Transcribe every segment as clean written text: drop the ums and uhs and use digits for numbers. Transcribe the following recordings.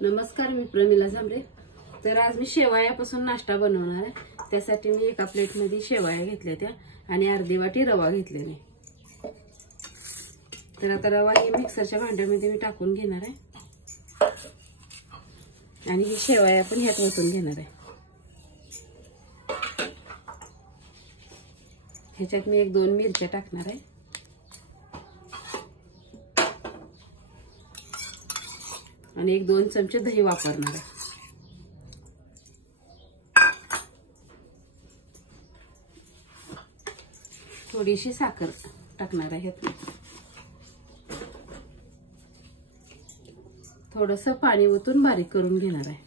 नमस्कार, मी प्रमिला झांबरे। तर आज मी शेवयापासून नाश्ता बनवणार आहे। त्यासाठी मी एका प्लेटमध्ये शेवया घेतल्या त्या आणि अर्धी वाटी रवा घेतलेला आहे। तर आता रवा ही मिक्सरच्या भांड्यामध्ये मी टाकून घेणार आहे आणि ही शेवया पण ह्यात ओतून घेणार आहे। ह्याच्यात मी 1-2 मिरच्या टाकणार आहे आणि 1-2 चमचे दही वापरणार आहे। थोडीशी साखर टाकणार आहे ह्यात। थोडंसं पाणी ओतून बारीक करून घेणार आहे।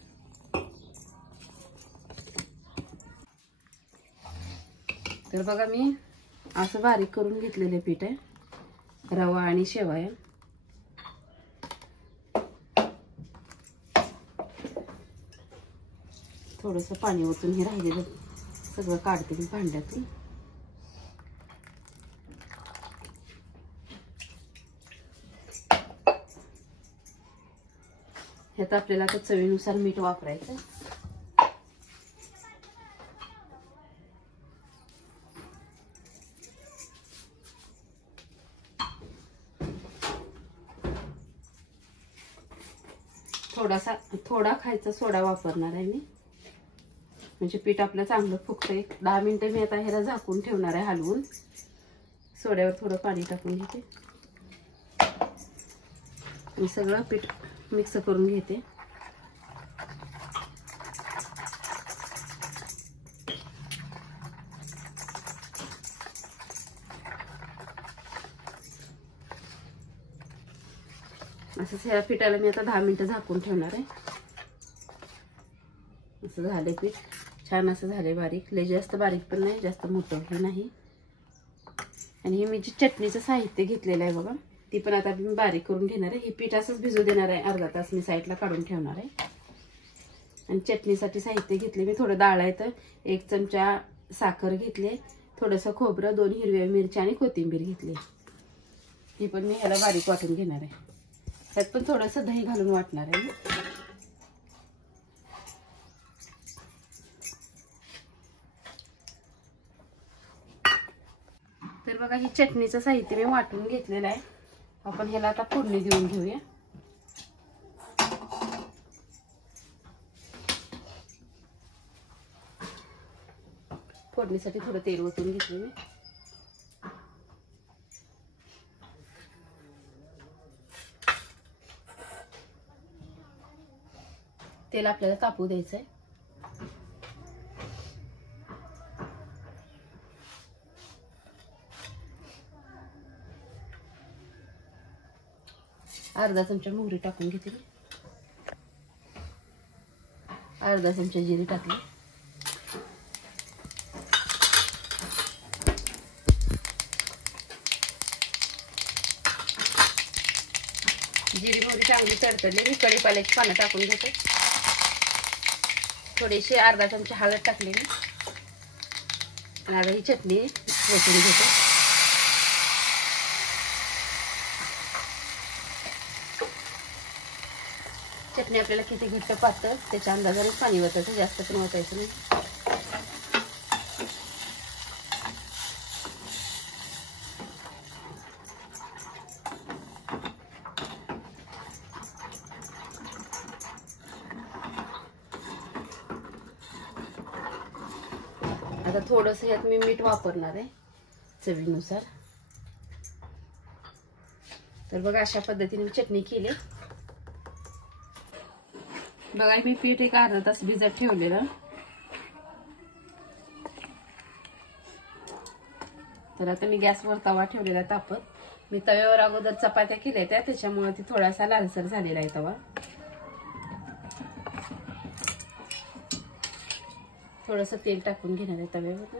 तर बघा, मी असं बारीक करून घेतलेले पीठ आहे, रवा आणि शेवया। थोडंसं पाणी ओतून हे राहिलेलं सगळं काढते मी भांड्यातून। ह्यात आपल्याला आता चवीनुसार मीठ वापरायचं। थोडा खायचा सोडा वापरणार आहे मी, म्हणजे पीठ आपलं चांगलं फुगतंय। 10 मिनिटं मी आता ह्याला झाकून ठेवणार आहे हलवून। सोड्यावर थोडं पाणी टाकून घेते आणि सगळं पीठ मिक्स करून घेते। असंच ह्या पिठाला मी आता 10 मिनिटं झाकून ठेवणार आहे। असं झालंय पीठ, छान असं झालंय बारीक, लय जास्त बारीक पण नाही, जास्त मोठं हे नाही। आणि हे मी जी चटणीचं साहित्य घेतलेलं आहे बघा, ती पण आता मी बारीक करून घेणार आहे। हे पीठ असंच भिजू देणार आहे, अर्धा तास मी साईडला काढून ठेवणार आहे। आणि चटणीसाठी साहित्य घेतले मी, थोडं डाळ आहे तर 1 चमचा साखर घेतले, थोडंसं खोबरं, 2 हिरव्या मिरच्या आणि कोथिंबीर घेतली। ही पण मी ह्याला बारीक वाटून घेणार आहे। त्यात पण थोडंसं दही घालून वाटणार आहे। तर बघा, ही चटणीचं साहित्य मी वाटून घेतलेलं आहे। आपण ह्याला आता फोडणी देऊन घेऊया। फोडणीसाठी थोडं तेल ओतून घेतलं मी। तेल आपल्याला तापू द्यायचं आहे। अर्धा चमचा मोहरी टाकून घेतली, अर्धा चमचा जिरे टाकले, जिरी मोहरी चांगली तडतडली, मी कढीपाल्याची पानं टाकून घेते। थोडीशी अर्धा चमचा हळद टाकली मी आणि आता ही चटणी ओतून घेते। चटणी आपल्याला किती घट्ट पातळ त्याच्या अंदाजाने पाणी ओतायचं, जास्त पण ओतायचं नाही। आता थोडंसं यात मी मीठ वापरणार आहे चवीनुसार। तर बघा, अशा पद्धतीने मी चटणी केली। बघा, मी पीठ एक अर्धा तास भिजत ठेवलेलं। तर आता मी गॅसवर तवा ठेवलेला तापत। मी तव्यावर अगोदर चपात्या केल्या त्या, त्याच्यामुळे ती थोडासा लालसर झालेला आहे तवा। थोडंसं तेल टाकून घेणार आहे तव्यावर।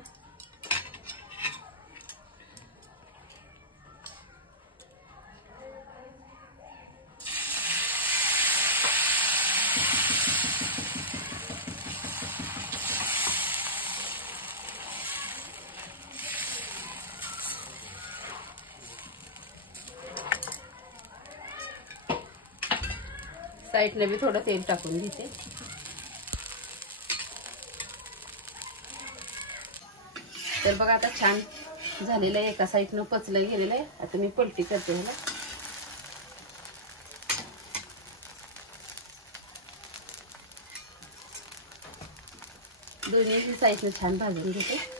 साईडने बी थोडं तेल टाकून घेते. तर बघा आता छान झालेलं आहे, एका साईडनं पचलं गेलेलं आहे. आता मी पलटी करते ह्याला. दोन्ही साईडनं छान भाजून घेते.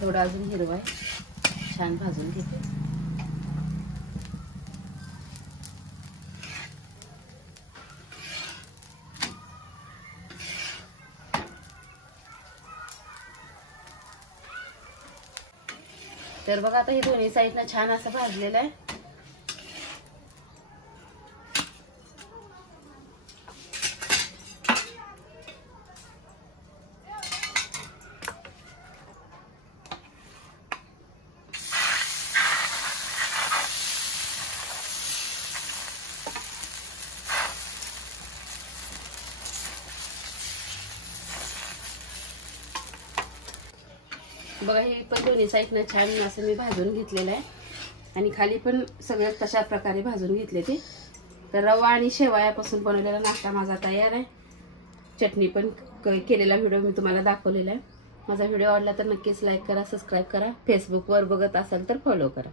थोडा अजून हिरवा आहे, छान भाजून घेते. तर बघा आता हे दोन्ही साईडनं छान असं भाजलेलं आहे. बघा हे पण दोन्ही साईडनं छान असं मी भाजून घेतलेलं आहे. आणि खाली पण सगळं तशा प्रकारे भाजून घेतले ते. तर रवा आणि शेवयापासून बनवलेला नाश्ता माझा तयार आहे. चटणी पण केलेला व्हिडिओ मी तुम्हाला दाखवलेला आहे. माझा व्हिडिओ आवडला तर नक्कीच लाईक करा, सबस्क्राईब करा. फेसबुकवर बघत असाल तर फॉलो करा.